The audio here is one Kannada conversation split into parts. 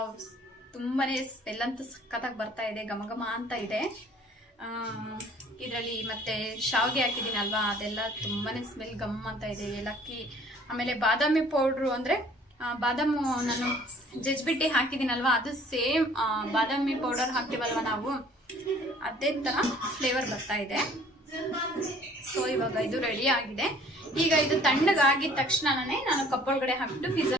ತುಂಬಾನೇ ಸ್ಮೆಲ್ ಅಂತೂ ಸಖತ್ತಾಗಿ ಬರ್ತಾ ಇದೆ, ಘಮ ಘಮ ಅಂತ ಇದೆ. ಇದರಲ್ಲಿ ಮತ್ತೆ ಶಾವಿಗೆ ಹಾಕಿದ್ದೀನಲ್ವಾ, ಅದೆಲ್ಲ ತುಂಬಾನೇ ಸ್ಮೆಲ್ ಗಮ್ ಅಂತ ಇದೆ. ಏಲಕ್ಕಿ, ಆಮೇಲೆ ಬಾದಾಮಿ ಪೌಡ್ರು ಅಂದರೆ ಬಾದಾಮು ನಾನು ಜಜ್ಬಿಟ್ಟು ಹಾಕಿದ್ದೀನಲ್ವಾ, ಅದು ಸೇಮ್ ಬಾದಾಮಿ ಪೌಡರ್ ಹಾಕ್ತೀವಲ್ವ ನಾವು, ಅದೇ ಥರ ಫ್ಲೇವರ್ ಬರ್ತಾ ಇದೆ. ಸೊ ಇವಾಗ ಇದು ರೆಡಿ ಆಗಿದೆ. ಈಗ ಇದು ತಣ್ಣಗಾಗಿದ ತಕ್ಷಣನೇ ನಾನು ಕಪ್ಪೊಳಗಡೆ ಹಾಕ್ಬಿಟ್ಟು freezer.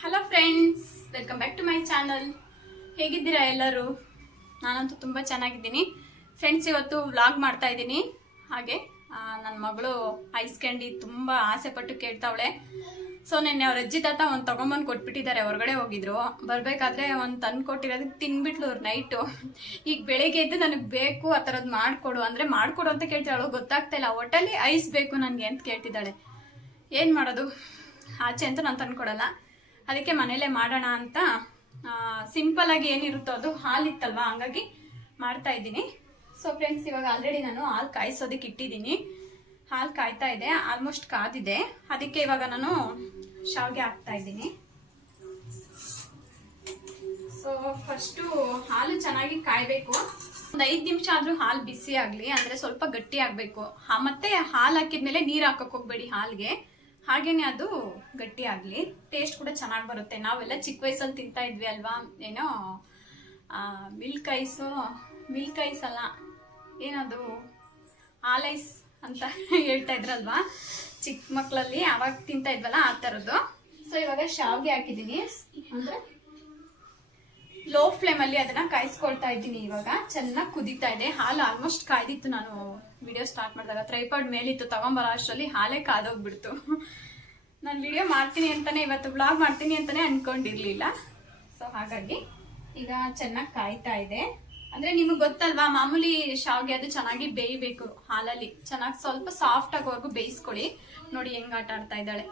Hello friends, welcome back to my channel. ಹೇಗಿದ್ದೀರಾ ಎಲ್ಲರೂ? ನಾನಂತೂ ತುಂಬ ಚೆನ್ನಾಗಿದ್ದೀನಿ ಫ್ರೆಂಡ್ಸ್. ಇವತ್ತು ವ್ಲಾಗ್ ಮಾಡ್ತಾ ಇದ್ದೀನಿ. ಹಾಗೆ ನನ್ನ ಮಗಳು ಐಸ್ ಕ್ಯಾಂಡಿ ತುಂಬ ಆಸೆ ಪಟ್ಟು ಕೇಳ್ತಾವಳೆ. ಸೊ ನೆನ್ನೆ ಅವ್ರ ಅಜ್ಜಿ ತಾತ ಒಂದು ತೊಗೊಂಬಂದು ಕೊಟ್ಬಿಟ್ಟಿದ್ದಾರೆ. ಹೊರಗಡೆ ಹೋಗಿದ್ರು, ಬರಬೇಕಾದ್ರೆ ಒಂದು ತಂದು ಕೊಟ್ಟಿರೋದಕ್ಕೆ ತಿನ್ಬಿಟ್ಲು ಅವ್ರು ನೈಟು. ಈಗ ಬೆಳಿಗ್ಗೆ ಎದ್ದು ನನಗೆ ಬೇಕು ಆ ಥರದ್ದು ಮಾಡಿಕೊಡು ಅಂದರೆ ಮಾಡಿಕೊಡು ಅಂತ ಕೇಳ್ತಾಳು. ಗೊತ್ತಾಗ್ತಾ ಇಲ್ಲ, ಒಟ್ಟಲ್ಲಿ ಐಸ್ ಬೇಕು ನನಗೆ ಅಂತ ಕೇಳ್ತಿದ್ದಾಳೆ. ಏನು ಮಾಡೋದು, ಆಚೆ ಅಂತೂ ನಾನು ತಂದ್ಕೊಡಲ್ಲ. ಅದಕ್ಕೆ ಮನೇಲೆ ಮಾಡೋಣ ಅಂತ ಸಿಂಪಲ್ ಆಗಿ ಏನಿರುತ್ತೋ ಅದು ಹಾಲಿತ್ತಲ್ವಾ, ಹಂಗಾಗಿ ಮಾಡ್ತಾ ಇದ್ದೀನಿ. ಸೊ ಫ್ರೆಂಡ್ಸ್, ಇವಾಗ ಆಲ್ರೆಡಿ ನಾನು ಹಾಲು ಕಾಯಿಸೋದಕ್ಕೆ ಇಟ್ಟಿದ್ದೀನಿ. ಹಾಲು ಕಾಯ್ತಾ ಇದೆ, ಆಲ್ಮೋಸ್ಟ್ ಕಾದಿದೆ. ಅದಕ್ಕೆ ಇವಾಗ ನಾನು ಶಾವಿಗೆ ಹಾಕ್ತಾ ಇದ್ದೀನಿ. ಸೊ ಫಸ್ಟು ಹಾಲು ಚೆನ್ನಾಗಿ ಕಾಯಬೇಕು. ಒಂದು 5 ನಿಮಿಷ ಆದ್ರೂ ಹಾಲು ಬಿಸಿ ಆಗಲಿ, ಅಂದರೆ ಸ್ವಲ್ಪ ಗಟ್ಟಿ ಆಗಬೇಕು. ಮತ್ತೆ ಹಾಲು ಹಾಕಿದ್ಮೇಲೆ ನೀರು ಹಾಕಕ್ಕೆ ಹೋಗ್ಬೇಡಿ ಹಾಲಿಗೆ, ಹಾಗೇನೆ ಅದು ಗಟ್ಟಿ ಆಗಲಿ. ಟೇಸ್ಟ್ ಕೂಡ ಚೆನ್ನಾಗಿ ಬರುತ್ತೆ. ನಾವೆಲ್ಲ ಚಿಕ್ಕ ವಯಸ್ಸಲ್ಲಿ ತಿಂತಾ ಇದ್ವಿ ಅಲ್ವಾ, ಏನೋ ಮಿಲ್ಕ್ ಐಸ್ ಅಲ್ಲ, ಏನದು ಹಾಲೈಸ್ ಅಂತ ಹೇಳ್ತಾ ಇದ್ರಲ್ವಾ ಚಿಕ್ಕ ಮಕ್ಕಳಲ್ಲಿ, ಅವಾಗ ತಿಂತಾ ಇದ್ವಲ್ಲ ಆ ಥರದ್ದು. ಸೊ ಇವಾಗ ಶಾವಿಗೆ ಹಾಕಿದ್ದೀನಿ, ಅಂದರೆ ಲೋ ಫ್ಲೇಮಲ್ಲಿ ಅದನ್ನ ಕಾಯಿಸ್ಕೊಳ್ತಾ ಇದ್ದೀನಿ. ಇವಾಗ ಚೆನ್ನಾಗಿ ಕುದೀತಾ ಇದೆ. ಹಾಲು ಆಲ್ಮೋಸ್ಟ್ ಕಾಯ್ದಿತ್ತು. ನಾನು ವಿಡಿಯೋ ಸ್ಟಾರ್ಟ್ ಮಾಡಿದಾಗ ಟ್ರೈಪಾಡ್ ಮೇಲಿತ್ತು, ತಗೊಂಬರೋ ಅಷ್ಟರಲ್ಲಿ ಹಾಲೇ ಕಾದೋಗ್ಬಿಡ್ತು. ನಾನು ವಿಡಿಯೋ ಮಾಡ್ತೀನಿ ಅಂತಾನೆ, ಇವತ್ತು ವ್ಲಾಗ್ ಮಾಡ್ತೀನಿ ಅಂತಾನೆ ಅನ್ಕೊಂಡಿರ್ಲಿಲ್ಲ. ಸೊ ಹಾಗಾಗಿ ಈಗ ಚೆನ್ನಾಗಿ ಕಾಯ್ತಾ ಇದೆ. ಅಂದ್ರೆ ನಿಮಗೆ ಗೊತ್ತಲ್ವಾ, ಮಾಮೂಲಿ ಶಾವಿಗೆ ಅದು ಚೆನ್ನಾಗಿ ಬೇಯಬೇಕು ಹಾಲಲ್ಲಿ, ಚೆನ್ನಾಗಿ ಸ್ವಲ್ಪ ಸಾಫ್ಟ್ ಆಗೋವರೆಗೂ ಬೇಯಿಸ್ಕೊಳ್ಳಿ. ನೋಡಿ ಹೆಂಗ್ ಆಟ ಆಡ್ತಾ ಇದ್ದಾಳೆ.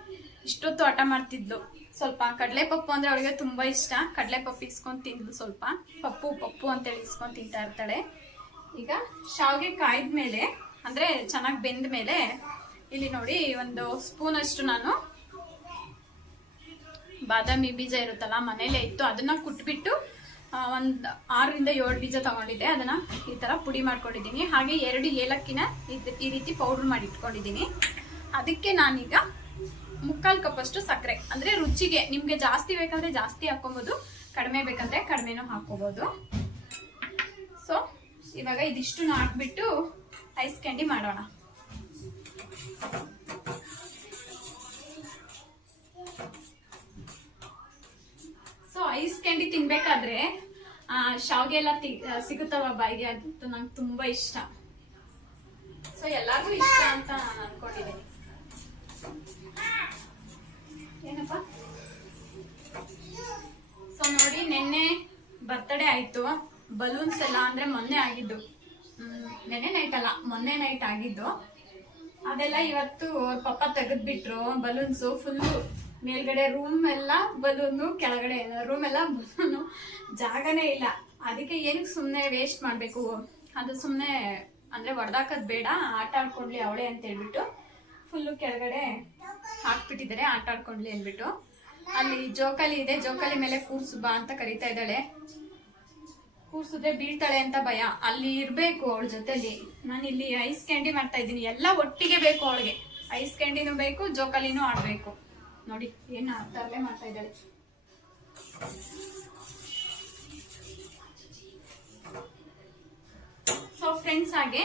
ಇಷ್ಟೊತ್ತು ಆಟ ಮಾಡ್ತಿದ್ಲು. ಸ್ವಲ್ಪ ಕಡಲೆಪಪ್ಪು ಅಂದ್ರೆ ಅವಳಿಗೆ ತುಂಬಾ ಇಷ್ಟ. ಕಡಲೆಪಪ್ಪು ಇಸ್ಕೊಂಡ್ ತಿಂದ್ಲು. ಸ್ವಲ್ಪ ಪಪ್ಪು ಅಂತೇಳಿ ಇಸ್ಕೊಂಡ್ ತಿಂತಾ ಇರ್ತಾಳೆ. ಈಗ ಶಾವಿಗೆ ಕಾಯ್ದ್ಮೇಲೆ, ಅಂದ್ರೆ ಚೆನ್ನಾಗಿ ಬೆಂದ ಮೇಲೆ, ಇಲ್ಲಿ ನೋಡಿ ಒಂದು ಸ್ಪೂನ್ ಅಷ್ಟು ನಾನು ಬಾದಾಮಿ ಬೀಜ ಇರುತ್ತಲ್ಲ, ಮನೇಲೆ ಇತ್ತು, ಅದನ್ನ ಕುಟ್ಬಿಟ್ಟು ಒಂದು 6 ರಿಂದ 7 ಬೀಜ ತಗೊಂಡಿದ್ದೆ. ಅದನ್ನ ಈ ತರ ಪುಡಿ ಮಾಡ್ಕೊಂಡಿದ್ದೀನಿ. ಹಾಗೆ 2 ಏಲಕ್ಕಿನ ಈ ರೀತಿ ಪೌಡರ್ ಮಾಡಿ ಇಟ್ಕೊಂಡಿದ್ದೀನಿ. ಅದಕ್ಕೆ ನಾನೀಗ 3/4 ಕಪ್ ಅಷ್ಟು ಸಕ್ಕರೆ, ಅಂದ್ರೆ ರುಚಿಗೆ, ನಿಮ್ಗೆ ಜಾಸ್ತಿ ಬೇಕಂದ್ರೆ ಜಾಸ್ತಿ ಹಾಕೊಬಹುದು, ಕಡಿಮೆ ಬೇಕಂದ್ರೆ ಕಡಿಮೆನೂ ಹಾಕೋಬಹುದು. ಸೊ ಇವಾಗ ಇದಿಷ್ಟು ಹಾಕ್ಬಿಟ್ಟು ಐಸ್ ಕ್ಯಾಂಡಿ ಮಾಡೋಣ. ಸೊ ಐಸ್ ಕ್ಯಾಂಡಿ ತಿನ್ಬೇಕಾದ್ರೆ ಶಾವಿಗೆ ಎಲ್ಲ ಸಿಗುತ್ತವ ಬಾಯಿಗೆ, ಅದು ನಂಗೆ ತುಂಬಾ ಇಷ್ಟ. ಸೊ ಎಲ್ಲರಿಗೂ ಇಷ್ಟ ಅಂತ ನಾನು ಅನ್ಕೊಂಡಿದ್ದೀನಿ. ಏನಪ್ಪ, ಸೊ ನೋಡಿ, ನೆನ್ನೆ ಬರ್ತ್ಡೇ ಆಯ್ತು. ಬಲೂನ್ಸ್ ಎಲ್ಲ, ಅಂದ್ರೆ ಮೊನ್ನೆ ಆಗಿದ್ದು, ನೆನ್ನೆ ನೈಟ್ ಅಲ್ಲ, ಮೊನ್ನೆ ನೈಟ್ ಆಗಿದ್ದು. ಅದೆಲ್ಲ ಇವತ್ತು ಪಪ್ಪ ತೆಗೆದ್ಬಿಟ್ರು. ಬಲೂನ್ಸು ಫುಲ್ಲು ಮೇಲ್ಗಡೆ ರೂಮ್ ಎಲ್ಲ ಬಲೂನು, ಕೆಳಗಡೆ ರೂಮ್ ಎಲ್ಲ ಬಲೂನು, ಜಾಗನೇ ಇಲ್ಲ. ಅದಕ್ಕೆ ಏನಕ್ಕೆ ಸುಮ್ಮನೆ ವೇಸ್ಟ್ ಮಾಡಬೇಕು, ಅದು ಸುಮ್ಮನೆ ಅಂದ್ರೆ ಹೊಡೆದಾಕದ್ ಬೇಡ, ಆಟ ಆಡ್ಕೊಂಡ್ಲಿ ಅವಳೆ ಅಂತ ಹೇಳ್ಬಿಟ್ಟು ಫುಲ್ಲು ಕೆಳಗಡೆ ಹಾಕ್ಬಿಟ್ಟಿದ್ದಾರೆ, ಆಟ ಆಡ್ಕೊಂಡ್ಲಿ ಅಂದ್ಬಿಟ್ಟು. ಅಲ್ಲಿ ಜೋಕಾಲಿ ಇದೆ, ಜೋಕಾಲಿ ಮೇಲೆ ಕೂರ್ಸು ಬಾ ಅಂತ ಕರೀತಾ ಇದ್ದಾಳೆ. ಕೂರ್ಸಿದ್ರೆ ಬೀಳ್ತಾಳೆ ಅಂತ ಭಯ. ಅಲ್ಲಿ ಇರ್ಬೇಕು ಅವಳ ಜೊತೆಲಿ. ನಾನು ಇಲ್ಲಿ ಐಸ್ ಕ್ಯಾಂಡಿ ಮಾಡ್ತಾ ಇದ್ದೀನಿ. ಎಲ್ಲ ಒಟ್ಟಿಗೆ ಬೇಕು ಅವಳಿಗೆ. ಐಸ್ ಕ್ಯಾಂಡಿನೂ ಬೇಕು, ಜೋಕಾಲಿನೂ ಆಡ್ಬೇಕು. ನೋಡಿ ಏನು ತರಲೆ ಮಾಡ್ತಾ ಇದ್ದಾಳೆ. ಸೊ ಫ್ರೆಂಡ್ಸ್, ಹಾಗೆ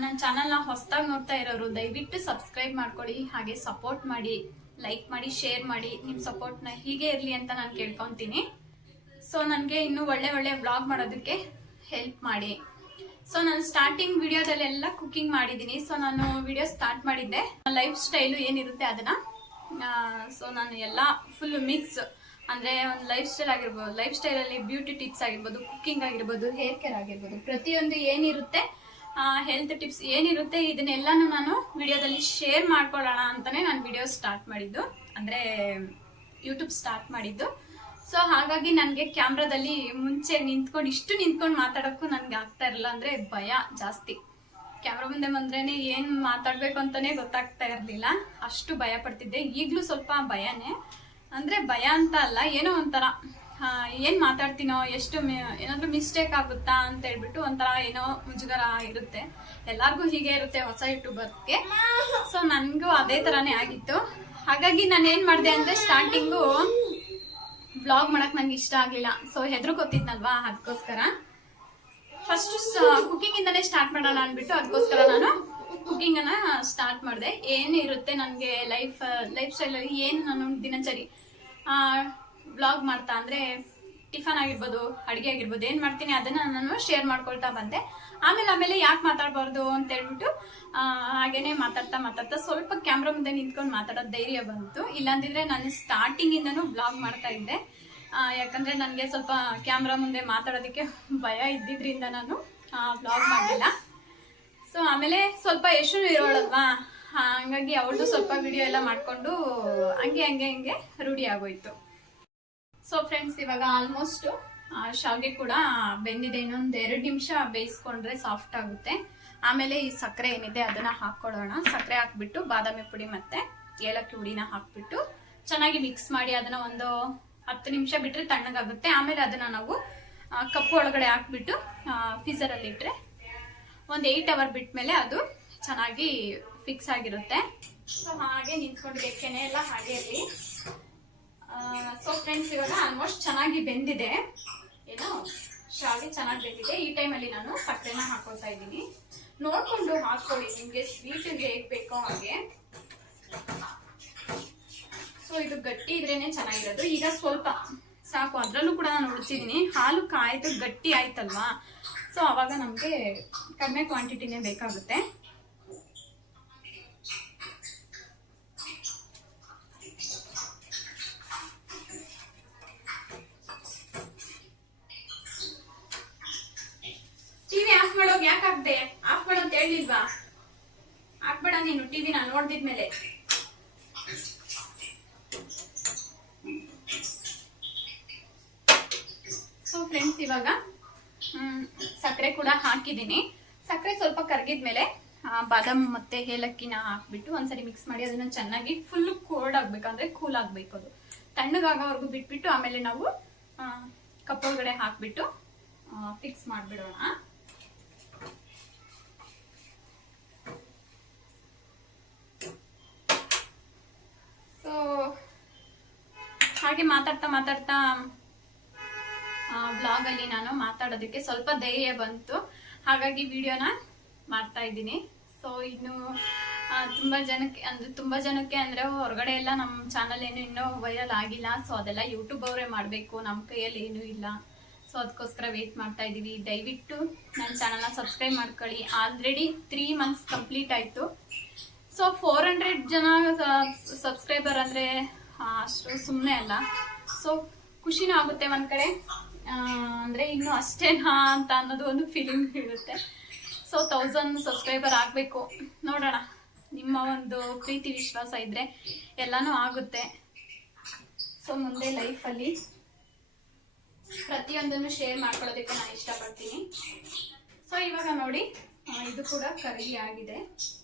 ನನ್ನ ಚಾನಲ್ನ ಹೊಸದಾಗಿ ನೋಡ್ತಾ ಇರೋರು ದಯವಿಟ್ಟು ಸಬ್ಸ್ಕ್ರೈಬ್ ಮಾಡ್ಕೊಳ್ಳಿ. ಹಾಗೆ ಸಪೋರ್ಟ್ ಮಾಡಿ, ಲೈಕ್ ಮಾಡಿ, ಶೇರ್ ಮಾಡಿ. ನಿಮ್ಮ ಸಪೋರ್ಟ್ನ ಹೀಗೆ ಇರಲಿ ಅಂತ ನಾನು ಕೇಳ್ಕೊತೀನಿ. ಸೊ ನನಗೆ ಇನ್ನೂ ಒಳ್ಳೆ ವ್ಲಾಗ್ ಮಾಡೋದಕ್ಕೆ ಹೆಲ್ಪ್ ಮಾಡಿ. ಸೊ ನಾನು ಸ್ಟಾರ್ಟಿಂಗ್ ವಿಡಿಯೋದಲ್ಲೆಲ್ಲ ಕುಕಿಂಗ್ ಮಾಡಿದ್ದೀನಿ. ಸೊ ನಾನು ವಿಡಿಯೋ ಸ್ಟಾರ್ಟ್ ಮಾಡಿದ್ದೆ ಲೈಫ್ ಸ್ಟೈಲು ಏನಿರುತ್ತೆ ಅದನ್ನ. ಸೊ ನಾನು ಎಲ್ಲ ಫುಲ್ ಮಿಕ್ಸ್, ಅಂದ್ರೆ ಒಂದು ಲೈಫ್ ಸ್ಟೈಲ್ ಆಗಿರ್ಬೋದು, ಲೈಫ್ ಸ್ಟೈಲಲ್ಲಿ ಬ್ಯೂಟಿ ಟಿಪ್ಸ್ ಆಗಿರ್ಬೋದು, ಕುಕಿಂಗ್ ಆಗಿರ್ಬೋದು, ಹೇರ್ ಕೇರ್ ಆಗಿರ್ಬೋದು, ಪ್ರತಿಯೊಂದು ಏನಿರುತ್ತೆ, ಹೆಲ್ತ್ ಟಿಪ್ಸ್ ಏನಿರುತ್ತೆ, ಇದನ್ನೆಲ್ಲಾನು ನಾನು ವಿಡಿಯೋದಲ್ಲಿ ಶೇರ್ ಮಾಡ್ಕೊಳ್ಳೋಣ ಅಂತಾನೆ ನಾನು ವಿಡಿಯೋ ಸ್ಟಾರ್ಟ್ ಮಾಡಿದ್ದು, ಅಂದ್ರೆ ಯೂಟ್ಯೂಬ್ ಸ್ಟಾರ್ಟ್ ಮಾಡಿದ್ದು. ಸೊ ಹಾಗಾಗಿ ನನಗೆ ಕ್ಯಾಮ್ರಾದಲ್ಲಿ ಮುಂಚೆ ನಿಂತ್ಕೊಂಡು ಮಾತಾಡೋಕ್ಕೂ ನನಗೆ ಆಗ್ತಾ ಇರಲಿಲ್ಲ, ಅಂದರೆ ಭಯ ಜಾಸ್ತಿ. ಕ್ಯಾಮ್ರಾ ಮುಂದೆ ಬಂದ್ರೇನೆ ಏನ್ ಮಾತಾಡ್ಬೇಕು ಅಂತಾನೆ ಗೊತ್ತಾಗ್ತಾ ಇರ್ಲಿಲ್ಲ, ಅಷ್ಟು ಭಯ ಪಡ್ತಿದ್ದೆ. ಈಗ್ಲೂ ಸ್ವಲ್ಪ ಭಯನೇ, ಅಂದ್ರೆ ಭಯ ಅಂತ ಅಲ್ಲ, ಏನೋ ಒಂಥರ ಏನ್ ಮಾತಾಡ್ತೀನೋ, ಎಷ್ಟು ಏನಾದ್ರೂ ಮಿಸ್ಟೇಕ್ ಆಗುತ್ತಾ ಅಂತ ಹೇಳ್ಬಿಟ್ಟು ಒಂಥರ ಏನೋ ಮುಜುಗರ ಇರುತ್ತೆ. ಎಲ್ಲಾರ್ಗು ಹೀಗೆ ಇರುತ್ತೆ ಹೊಸ ಯೂಟ್ಯೂಬರ್ಸ್ಗೆ. ಸೊ ನನ್ಗೂ ಅದೇ ತರಾನೇ ಆಗಿತ್ತು. ಹಾಗಾಗಿ ನಾನು ಏನ್ ಮಾಡಿದೆ ಅಂದ್ರೆ ಸ್ಟಾರ್ಟಿಂಗು ಬ್ಲಾಗ್ ಮಾಡಕ್ ನಂಗೆ ಇಷ್ಟ ಆಗ್ಲಿಲ್ಲ. ಸೊ ಹೆದರ್ಕೋತಿದ್ನಲ್ವಾ, ಅದಕ್ಕೋಸ್ಕರ ಫಸ್ಟ್ ಕುಕಿಂಗ್ ಇಂದಾನೇ ಸ್ಟಾರ್ಟ್ ಮಾಡೋಣ ಅನ್ಬಿಟ್ಟು ಅದಕ್ಕೋಸ್ಕರ ನಾನು ಕುಕಿಂಗ್ ಅನ್ನ ಸ್ಟಾರ್ಟ್ ಮಾಡಿದೆ. ಏನಿರುತ್ತೆ ನನಗೆ ಲೈಫ್ ಸ್ಟೈಲ್ ಅಲ್ಲಿ ಏನು ನಾನು ದಿನಚರಿ ಬ್ಲಾಗ್ ಮಾಡ್ತಾ ಅಂದ್ರೆ ಟಿಫನ್ ಆಗಿರ್ಬೋದು, ಅಡುಗೆ ಆಗಿರ್ಬೋದು, ಏನ್ ಮಾಡ್ತೀನಿ ಅದನ್ನ ನಾನು ಶೇರ್ ಮಾಡ್ಕೊಳ್ತಾ ಬಂದೆ. ಆಮೇಲೆ ಯಾಕೆ ಮಾತಾಡಬಾರ್ದು ಅಂತ ಹೇಳ್ಬಿಟ್ಟು ಹಾಗೇನೆ ಮಾತಾಡ್ತಾ ಸ್ವಲ್ಪ ಕ್ಯಾಮ್ರಾ ಮುಂದೆ ನಿಂತ್ಕೊಂಡು ಮಾತಾಡೋದು ಧೈರ್ಯ ಬಂತು. ಇಲ್ಲಾಂದಿದ್ರೆ ನಾನು ಸ್ಟಾರ್ಟಿಂಗ್ ಇಂದನೂ ಬ್ಲಾಗ್ ಮಾಡ್ತಾ ಇದ್ದೆ. ಯಾಕಂದ್ರೆ ನನಗೆ ಸ್ವಲ್ಪ ಕ್ಯಾಮ್ರಾ ಮುಂದೆ ಮಾತಾಡೋದಕ್ಕೆ ಭಯ ಇದ್ದಿದ್ರಿಂದ ನಾನು ಬ್ಲಾಗ್ ಮಾಡಲಿಲ್ಲ. ಸೊ ಆಮೇಲೆ ಸ್ವಲ್ಪ ಯಶು ಇರೋಳಲ್ವಾ, ಹಂಗಾಗಿ ಅವಳದು ಸ್ವಲ್ಪ ವಿಡಿಯೋ ಎಲ್ಲ ಮಾಡ್ಕೊಂಡು ಹಂಗೆ ರೂಢಿ ಆಗೋಯ್ತು. ಸೊ ಫ್ರೆಂಡ್ಸ್, ಇವಾಗ ಆಲ್ಮೋಸ್ಟ್ ಶಾವಿಗೆ ಕೂಡ ಬೆಂದಿದೆ. ಇನ್ನೊಂದು 2 ನಿಮಿಷ ಬೇಯಿಸ್ಕೊಂಡ್ರೆ ಸಾಫ್ಟ್ ಆಗುತ್ತೆ. ಆಮೇಲೆ ಈ ಸಕ್ಕರೆ ಏನಿದೆ ಅದನ್ನ ಹಾಕೊಳ್ಳೋಣ. ಸಕ್ಕರೆ ಹಾಕ್ಬಿಟ್ಟು ಬಾದಾಮಿ ಪುಡಿ ಮತ್ತೆ ಏಲಕ್ಕಿ ಪುಡಿನ ಹಾಕ್ಬಿಟ್ಟು ಚೆನ್ನಾಗಿ ಮಿಕ್ಸ್ ಮಾಡಿ ಅದನ್ನ ಒಂದು 10 ನಿಮಿಷ ಬಿಟ್ರೆ ತಣ್ಣಗಾಗುತ್ತೆ. ಆಮೇಲೆ ಅದನ್ನ ನಾವು ಕಪ್ಪು ಒಳಗಡೆ ಹಾಕ್ಬಿಟ್ಟು ಫ್ರೀಜರ್ ಅಲ್ಲಿ ಇಟ್ರೆ ಒಂದು 8 ಅವರ್ ಬಿಟ್ಮೇಲೆ ಅದು ಚೆನ್ನಾಗಿ ಫಿಕ್ಸ್ ಆಗಿರುತ್ತೆ. ಸೊ ಹಾಗೆ ನಿಂತ್ಕೊಂಡು ಕೆನೆ ಎಲ್ಲ ಹಾಗೆ ಇರಲಿ. ಸೊ ಫ್ರೆಂಡ್ಸ್, ಇವಾಗ ಆಲ್ಮೋಸ್ಟ್ ಚೆನ್ನಾಗಿ ಬೆಂದಿದೆ. ಏನೋ ಶಾವಿಗೆ ಚೆನ್ನಾಗಿ ಬೆಂದಿದೆ. ಈ ಟೈಮಲ್ಲಿ ನಾನು ಸಕ್ಕರೆನ ಹಾಕೊಳ್ತಾ ಇದ್ದೀನಿ. ನೋಡ್ಕೊಂಡು ಹಾಕೊಳ್ಳಿ, ನಿಮ್ಗೆ ಸ್ವೀಟ್ ಹೇಗ್ ಬೇಕೋ ಹಾಗೆ. ಸೊ ಇದು ಗಟ್ಟಿ ಇದ್ರೇನೆ ಚೆನ್ನಾಗಿರೋದು. ಈಗ ಸ್ವಲ್ಪ ಸಾಕು, ಅದ್ರಲ್ಲೂ ಕೂಡ ನಾನು ಉಳಿಸಿದೀನಿ. ಹಾಲು ಕಾಯ್ದು ಗಟ್ಟಿ ಆಯ್ತಲ್ವಾ, ಸೊ ಅವಾಗ ನಮ್ಗೆ ಕಡಿಮೆ ಕ್ವಾಂಟಿಟಿನೇ ಬೇಕಾಗುತ್ತೆ. ಟಿವಿ ಆಫ್ ಮಾಡೋಗಿ ಯಾಕೆ ಹಾಕ್ದೆ? ಆಫ್ ಮಾಡೋ ಅಂತ ಹೇಳಿಲ್ವಾ? ಹಾಕ್ಬೇಡ ನೀನು ಟಿವಿ, ನಾನು ನೋಡ್ದಿದ್ಮೇಲೆ. ಸೊ ಫ್ರೆಂಡ್ಸ್, ಇವಾಗ ಸಕ್ಕರೆ ಕೂಡ ಹಾಕಿದ್ದೀನಿ. ಸಕ್ಕರೆ ಸ್ವಲ್ಪ ಕರಗಿದ್ಮೇಲೆ ಬಾದಾಮಿ ಮತ್ತೆ ಏಲಕ್ಕಿನ ಹಾಕ್ಬಿಟ್ಟು ಒಂದ್ಸರಿ ಮಿಕ್ಸ್ ಮಾಡಿ ಅದನ್ನ ಚೆನ್ನಾಗಿ ಫುಲ್ ಕೋಲ್ಡ್ ಆಗ್ಬೇಕಂದ್ರೆ ಕೂಲ್ ಆಗ್ಬೇಕು. ಅದು ತಣ್ಣಗಾಗೋವರೆಗೂ ಬಿಟ್ಬಿಟ್ಟು ಆಮೇಲೆ ನಾವು ಕಪ್ಪೊಳಗಡೆ ಹಾಕ್ಬಿಟ್ಟು ಫಿಕ್ಸ್ ಮಾಡ್ಬಿಡೋಣ. ಸೊ ಹಾಗೆ ಮಾತಾಡ್ತಾ ಬ್ಲಾಗ್ ಅಲ್ಲಿ ನಾನು ಮಾತಾಡೋದಕ್ಕೆ ಸ್ವಲ್ಪ ಧೈರ್ಯ ಬಂತು. ಹಾಗಾಗಿ ವಿಡಿಯೋನ ಮಾಡ್ತಾ ಇದ್ದೀನಿ. ಸೊ ಇನ್ನು ತುಂಬಾ ಜನಕ್ಕೆ ಅಂದ್ರೆ ಹೊರಗಡೆ ಎಲ್ಲ ನಮ್ಮ ಚಾನಲ್ ಏನು ಇನ್ನೂ ವೈರಲ್ ಆಗಿಲ್ಲ. ಸೊ ಅದೆಲ್ಲ ಯೂಟ್ಯೂಬ್ ಅವರೇ ಮಾಡಬೇಕು, ನಮ್ಮ ಕೈಯಲ್ಲಿ ಏನೂ ಇಲ್ಲ. ಸೊ ಅದಕ್ಕೋಸ್ಕರ ವೇಟ್ ಮಾಡ್ತಾ ಇದೀವಿ. ದಯವಿಟ್ಟು ನನ್ನ ಚಾನಲ್ನ ಸಬ್ಸ್ಕ್ರೈಬ್ ಮಾಡ್ಕೊಳ್ಳಿ. ಆಲ್ರೆಡಿ 3 ಮಂತ್ಸ್ ಕಂಪ್ಲೀಟ್ ಆಯ್ತು. ಸೊ 400 ಜನ ಸಬ್ಸ್ಕ್ರೈಬರ್ ಅಂದ್ರೆ ಅಷ್ಟು ಸುಮ್ಮನೆ ಅಲ್ಲ. ಸೊ ಖುಷಿನೂ ಆಗುತ್ತೆ ಒಂದ್ ಕಡೆ, ಅಂದ್ರೆ ಇನ್ನು ಅಷ್ಟೇನಾ ಅಂತ ಅನ್ನೋದು ಒಂದು ಫೀಲಿಂಗ್ ಇರುತ್ತೆ. ಸೊ 1000 ಸಬ್ಸ್ಕ್ರೈಬರ್ ಆಗ್ಬೇಕು. ನೋಡೋಣ, ನಿಮ್ಮ ಒಂದು ಪ್ರೀತಿ ವಿಶ್ವಾಸ ಇದ್ರೆ ಎಲ್ಲಾನು ಆಗುತ್ತೆ. ಸೊ ಮುಂದೆ ಲೈಫಲ್ಲಿ ಪ್ರತಿಯೊಂದನ್ನು ಶೇರ್ ಮಾಡ್ಕೊಳ್ಳೋದಕ್ಕೆ ನಾನು ಇಷ್ಟಪಡ್ತೀನಿ. ಸೊ ಇವಾಗ ನೋಡಿ, ಇದು ಕೂಡ ಕರಗಿ ಆಗಿದೆ,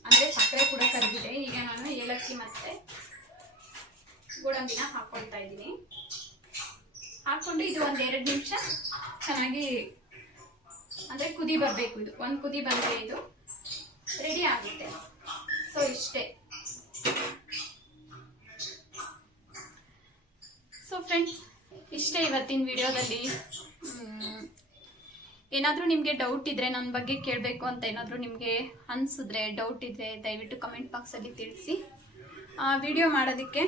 ಅಂದ್ರೆ ಸಕ್ಕರೆ ಕೂಡ ಕರಗಿದೆ. ಈಗ ನಾನು ಏಲಕ್ಕಿ ಮತ್ತೆ ಗೋಡಂಬಿನ ಹಾಕೊಳ್ತಾ ಇದ್ದೀನಿ. ಹಾಕೊಂಡು ಇದು ಒಂದ್ 2 ನಿಮಿಷ ಚೆನ್ನಾಗಿ ಅಂದ್ರೆ ಕುದಿ ಬರ್ಬೇಕು. ಇದು ಒಂದ್ ಕುದಿ ಬಂದ್ರೆ ಇದು ರೆಡಿ ಆಗುತ್ತೆ. ಸೊ ಇಷ್ಟೇ. ಸೊ ಫ್ರೆಂಡ್ಸ್, ಇಷ್ಟೇ ಇವತ್ತಿನ ವಿಡಿಯೋದಲ್ಲಿ. ಏನಾದ್ರೂ ನಿಮ್ಗೆ ಡೌಟ್ ಇದ್ರೆ, ನನ್ನ ಬಗ್ಗೆ ಕೇಳಬೇಕು ಅಂತ ಏನಾದ್ರೂ ನಿಮ್ಗೆ ಅನ್ಸಿದ್ರೆ, ಡೌಟ್ ಇದ್ರೆ ದಯವಿಟ್ಟು ಕಮೆಂಟ್ ಬಾಕ್ಸ್ ಅಲ್ಲಿ ತಿಳಿಸಿ. ವಿಡಿಯೋ ಮಾಡೋದಕ್ಕೆ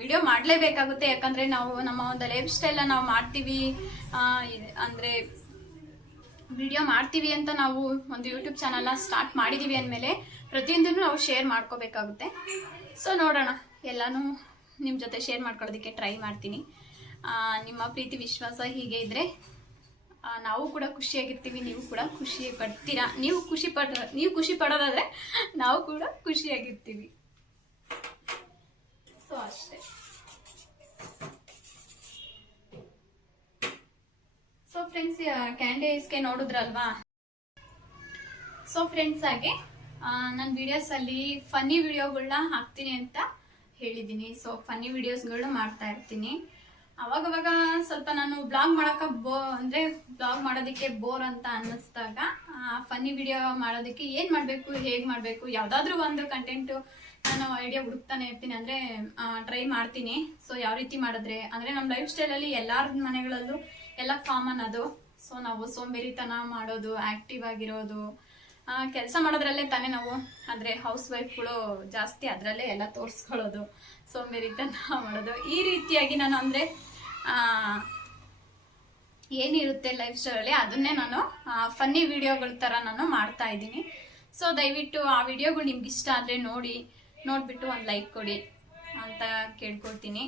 ವಿಡಿಯೋ ಮಾಡಲೇಬೇಕಾಗುತ್ತೆ. ಯಾಕಂದ್ರೆ ನಾವು ನಮ್ಮ ಒಂದು ಲೈಫ್ ಸ್ಟೈಲ್ ನಾವು ಮಾಡ್ತೀವಿ, ಅಂದ್ರೆ ವಿಡಿಯೋ ಮಾಡ್ತೀವಿ ಅಂತ ನಾವು ಒಂದು ಯೂಟ್ಯೂಬ್ ಚಾನಲ್ನ ಸ್ಟಾರ್ಟ್ ಮಾಡಿದೀವಿ ಅಂದಮೇಲೆ ಪ್ರತಿಯೊಂದನ್ನು ನಾವು ಶೇರ್ ಮಾಡ್ಕೋಬೇಕಾಗುತ್ತೆ. ಸೊ ನೋಡೋಣ, ಎಲ್ಲಾನು ನಿಮ್ಮ ಜೊತೆ ಶೇರ್ ಮಾಡ್ಕೊಳ್ಳೋದಕ್ಕೆ ಟ್ರೈ ಮಾಡ್ತೀನಿ. ನಿಮ್ಮ ಪ್ರೀತಿ ವಿಶ್ವಾಸ ಹೀಗೆ ಇದ್ರೆ ನಾವು ಕೂಡ ಖುಷಿಯಾಗಿರ್ತೀವಿ, ನೀವು ಕೂಡ ಖುಷಿ ಪಡ್ತೀರಾ. ನೀವು ಖುಷಿ ಪಡೋದಾದ್ರೆ ನಾವು ಕೂಡ ಖುಷಿಯಾಗಿರ್ತೀವಿ. ಸೊ ಅಷ್ಟೇ. ಸೊ ಫ್ರೆಂಡ್ಸ್, ಕ್ಯಾಂಡಿ ಐಸ್ಗೆ ನೋಡಿದ್ರಲ್ವಾ. ಸೊ ಫ್ರೆಂಡ್ಸ್, ಹಾಗೆ ನನ್ನ ವಿಡಿಯೋಸಲ್ಲಿ ಫನ್ನಿ ವಿಡಿಯೋಗಳನ್ನ ಹಾಕ್ತೀನಿ ಅಂತ ಹೇಳಿದ್ದೀನಿ. ಸೊ ಫನ್ನಿ ವಿಡಿಯೋಸ್ಗಳನ್ನ ಮಾಡ್ತಾ ಇರ್ತೀನಿ. ಅವಾಗವಾಗ ಸ್ವಲ್ಪ ನಾನು ಬ್ಲಾಗ್ ಮಾಡಕ್ಕೆ ಬ್ಲಾಗ್ ಮಾಡೋದಕ್ಕೆ ಬೋರ್ ಅಂತ ಅನ್ನಿಸ್ದಾಗ ಫನ್ನಿ ವಿಡಿಯೋ ಮಾಡೋದಕ್ಕೆ ಏನು ಮಾಡಬೇಕು, ಹೇಗೆ ಮಾಡಬೇಕು, ಯಾವುದಾದ್ರೂ ಒಂದು ಕಂಟೆಂಟು ನಾನು ಐಡಿಯಾ ಹುಡುಕ್ತಾನೆ ಇರ್ತೀನಿ. ಅಂದರೆ ಟ್ರೈ ಮಾಡ್ತೀನಿ. ಸೊ ಯಾವ ರೀತಿ ಮಾಡಿದ್ರೆ ಅಂದರೆ ನಮ್ಮ ಲೈಫ್ ಸ್ಟೈಲಲ್ಲಿ ಎಲ್ಲರ ಮನೆಗಳಲ್ಲೂ ಎಲ್ಲ ಕಾಮನ್ ಅದು. ಸೊ ನಾವು ಸೋಂಬೇರಿತನ ಮಾಡೋದು, ಆ್ಯಕ್ಟಿವ್ ಆಗಿರೋದು, ಕೆಲಸ ಮಾಡೋದ್ರಲ್ಲೇ ತಾನೇ ನಾವು, ಅಂದರೆ ಹೌಸ್ ವೈಫ್ಗಳು ಜಾಸ್ತಿ ಅದರಲ್ಲೇ ಎಲ್ಲ ತೋರಿಸ್ಕೊಳ್ಳೋದು, ಸೋಂಬೇರಿತನ ಮಾಡೋದು. ಈ ರೀತಿಯಾಗಿ ನಾನು ಅಂದರೆ ಏನಿರುತ್ತೆ ಲೈಫ್ ಸ್ಟೈಲಲ್ಲಿ ಅದನ್ನೇ ನಾನು ಫನ್ನಿ ವಿಡಿಯೋಗಳ ಥರ ನಾನು ಮಾಡ್ತಾ ಇದ್ದೀನಿ. ಸೊ ದಯವಿಟ್ಟು ಆ ವಿಡಿಯೋಗಳು ನಿಮ್ಗೆ ಇಷ್ಟ ಆದರೆ ನೋಡಿಬಿಟ್ಟು ಒಂದು ಲೈಕ್ ಕೊಡಿ ಅಂತ ಕೇಳ್ಕೊಳ್ತೀನಿ.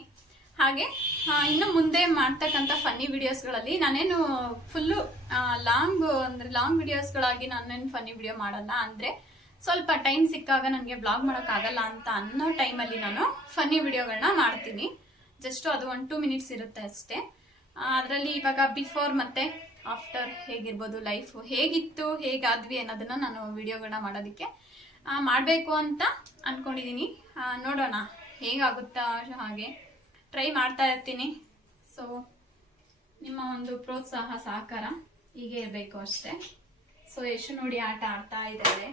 ಹಾಗೆ ಇನ್ನು ಮುಂದೆ ಮಾಡ್ತಕ್ಕಂಥ ಫನ್ನಿ ವಿಡಿಯೋಸ್ಗಳಲ್ಲಿ ನಾನೇನು ಫುಲ್ಲು ಲಾಂಗ್ ವಿಡಿಯೋಸ್ಗಳಾಗಿ ನಾನೇನು ಫನ್ನಿ ವಿಡಿಯೋ ಮಾಡಲ್ಲ. ಅಂದರೆ ಸ್ವಲ್ಪ ಟೈಮ್ ಸಿಕ್ಕಾಗ ನನಗೆ ಬ್ಲಾಗ್ ಮಾಡೋಕ್ಕಾಗಲ್ಲ ಅಂತ ಅನ್ನೋ ಟೈಮಲ್ಲಿ ನಾನು ಫನ್ನಿ ವಿಡಿಯೋಗಳನ್ನ ಮಾಡ್ತೀನಿ. ಜಸ್ಟ್ ಅದು 1-2 ಮಿನಿಟ್ಸ್ ಇರುತ್ತೆ ಅಷ್ಟೇ. ಅದರಲ್ಲಿ ಇವಾಗ ಬಿಫೋರ್ ಮತ್ತು ಆಫ್ಟರ್ ಹೇಗಿರ್ಬೋದು, ಲೈಫು ಹೇಗಿತ್ತು, ಹೇಗಾದ್ವಿ ಅನ್ನೋದನ್ನು ನಾನು ವಿಡಿಯೋಗಳನ್ನ ಮಾಡೋದಕ್ಕೆ ಮಾಡಬೇಕು ಅಂತ ಅಂದ್ಕೊಂಡಿದ್ದೀನಿ. ನೋಡೋಣ ಹೇಗಾಗುತ್ತಾ, ಹಾಗೆ ಟ್ರೈ ಮಾಡ್ತಾ ಇರ್ತೀನಿ. ಸೊ ನಿಮ್ಮ ಒಂದು ಪ್ರೋತ್ಸಾಹ ಸಹಕಾರ ಹೀಗೆ ಇರಬೇಕು ಅಷ್ಟೇ. ಸೊ ಯಶು ನೋಡಿ ಆಟ ಆಡ್ತಾ ಇದ್ದಾರೆ.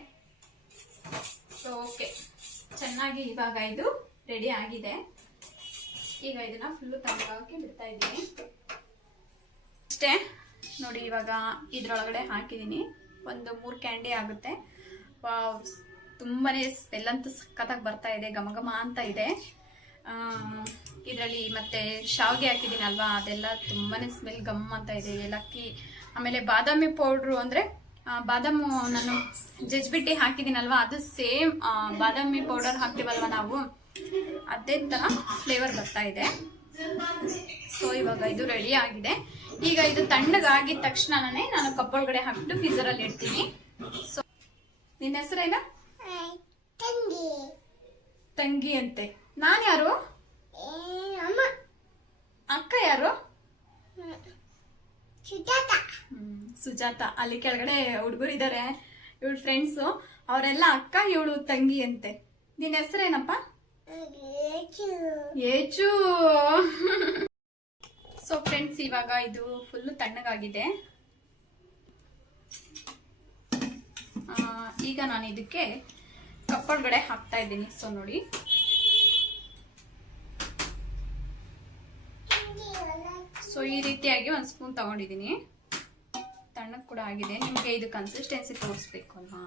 ಸೊ ಓಕೆ, ಚೆನ್ನಾಗಿ ಇವಾಗ ಇದು ರೆಡಿ ಆಗಿದೆ. ಈಗ ಇದನ್ನ ಫುಲ್ಲು ತಣ್ಣಗಾಕಿ ಬಿಡ್ತಾ ಇದ್ದೀನಿ ಅಷ್ಟೇ. ನೋಡಿ ಇವಾಗ ಇದ್ರೊಳಗಡೆ ಹಾಕಿದ್ದೀನಿ. ಒಂದು 3 ಕ್ಯಾಂಡಿ ಆಗುತ್ತೆ. ತುಂಬಾನೇ ಸ್ಮೆಲ್ ಅಂತೂ ಸಖತ್ತಾಗಿ ಬರ್ತಾ ಇದೆ, ಘಮ ಅಂತ ಇದೆ. ಇದರಲ್ಲಿ ಮತ್ತೆ ಶಾವಿಗೆ ಹಾಕಿದ್ದೀನಲ್ವಾ, ಅದೆಲ್ಲ ತುಂಬಾನೇ ಸ್ಮೆಲ್ ಗಮ್ ಅಂತ ಇದೆ. ಏಲಕ್ಕಿ, ಆಮೇಲೆ ಬಾದಾಮಿ ಪೌಡ್ರು, ಅಂದರೆ ಬಾದಾಮು ನಾನು ಜಜ್ಬಿಟ್ಟು ಹಾಕಿದ್ದೀನಲ್ವಾ, ಅದು ಸೇಮ್ ಬಾದಾಮಿ ಪೌಡರ್ ಹಾಕ್ತೀವಲ್ವ ನಾವು, ಅದೇ ಥರ ಫ್ಲೇವರ್ ಬರ್ತಾ ಇದೆ. ಸೊ ಇವಾಗ ಇದು ರೆಡಿ ಆಗಿದೆ. ಈಗ ಇದು ತಣ್ಣಗಾಗಿದ ತಕ್ಷಣನೇ ನಾನು ಕಪ್ಪೊಳಗಡೆ ಹಾಕ್ಬಿಟ್ಟು ಫ್ರೀಜರಲ್ಲಿ ಇಡ್ತೀನಿ. ಸೊ ನಿನ್ನ ಹೆಸರೇನ? ತಂಗಿ ಅಂತೆ. ನಾನು ಯಾರು? ಅಕ್ಕ ಯಾರು? ಸುಜಾತ. ಅಲ್ಲಿ ಕೆಳಗಡೆ ಹುಡುಗರು ಇದ್ದಾರೆ, ಇವಳು ಫ್ರೆಂಡ್ಸು, ಅವರೆಲ್ಲ ಅಕ್ಕ, ಇವಳು ತಂಗಿ ಅಂತೆ. ನಿನ್ನ ಹೆಸರೇನಪ್ಪ? ಏಚು. ಸೊ ಫ್ರೆಂಡ್ಸ್, ಇವಾಗ ಇದು ಫುಲ್ಲು ತಣ್ಣಗಾಗಿದೆ. ಈಗ ನಾನು ಇದಕ್ಕೆ ಕಪ್ಪೊಳಗಡೆ ಹಾಕ್ತಾ ಇದ್ದೀನಿ. ಸೊ ನೋಡಿ, ಸೊ ಈ ರೀತಿಯಾಗಿ 1 ಸ್ಪೂನ್ ತಗೊಂಡಿದ್ದೀನಿ. ತಣ್ಣಗೆ ಕೂಡ ಆಗಿದೆ. ನಿಮಗೆ ಇದು ಕನ್ಸಿಸ್ಟೆನ್ಸಿ ತೋರಿಸ್ಬೇಕು ಅಲ್ವಾ.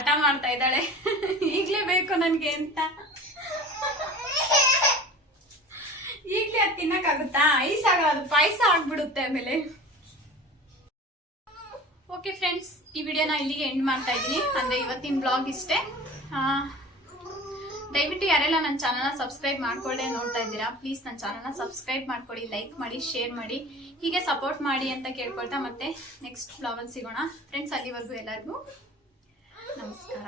ಆಟ ಮಾಡ್ತಾ ಇದ್ದಾಳೆ, ಈಗ್ಲೇ ಬೇಕು ನನ್ಗೆ ಅಂತ. ಈಗ್ಲೇ ಅದು ತಿನ್ನಕ್ಕಾಗುತ್ತಾ? ಐಸಾಗೋದು ಪಾಯಸ ಆಗ್ಬಿಡುತ್ತೆ ಆಮೇಲೆ. ಓಕೆ ಫ್ರೆಂಡ್ಸ್, ಈ ವಿಡಿಯೋನ ಇಲ್ಲಿಗೆ ಎಂಡ್ ಮಾಡ್ತಾ ಇದ್ದೀನಿ. ಅಂದ್ರೆ ಇವತ್ತಿನ ಬ್ಲಾಗ್ ಇಷ್ಟೇ. ದಯವಿಟ್ಟು ಯಾರೆಲ್ಲ ನನ್ನ ಚಾನಲ್ನ ಸಬ್ಸ್ಕ್ರೈಬ್ ಮಾಡ್ಕೊಳ್ಳೆ ನೋಡ್ತಾ ಇದ್ದೀರಾ, ಪ್ಲೀಸ್ ನನ್ನ ಚಾನಲ್ನ ಸಬ್ಸ್ಕ್ರೈಬ್ ಮಾಡ್ಕೊಳ್ಳಿ, ಲೈಕ್ ಮಾಡಿ, ಶೇರ್ ಮಾಡಿ, ಹೀಗೆ ಸಪೋರ್ಟ್ ಮಾಡಿ ಅಂತ ಕೇಳ್ಕೊಳ್ತಾ ಮತ್ತೆ ನೆಕ್ಸ್ಟ್ ಬ್ಲಾಗಲ್ಲಿ ಸಿಗೋಣ ಫ್ರೆಂಡ್ಸ್. ಅಲ್ಲಿವರೆಗೂ ಎಲ್ಲರಿಗೂ ನಮಸ್ಕಾರ.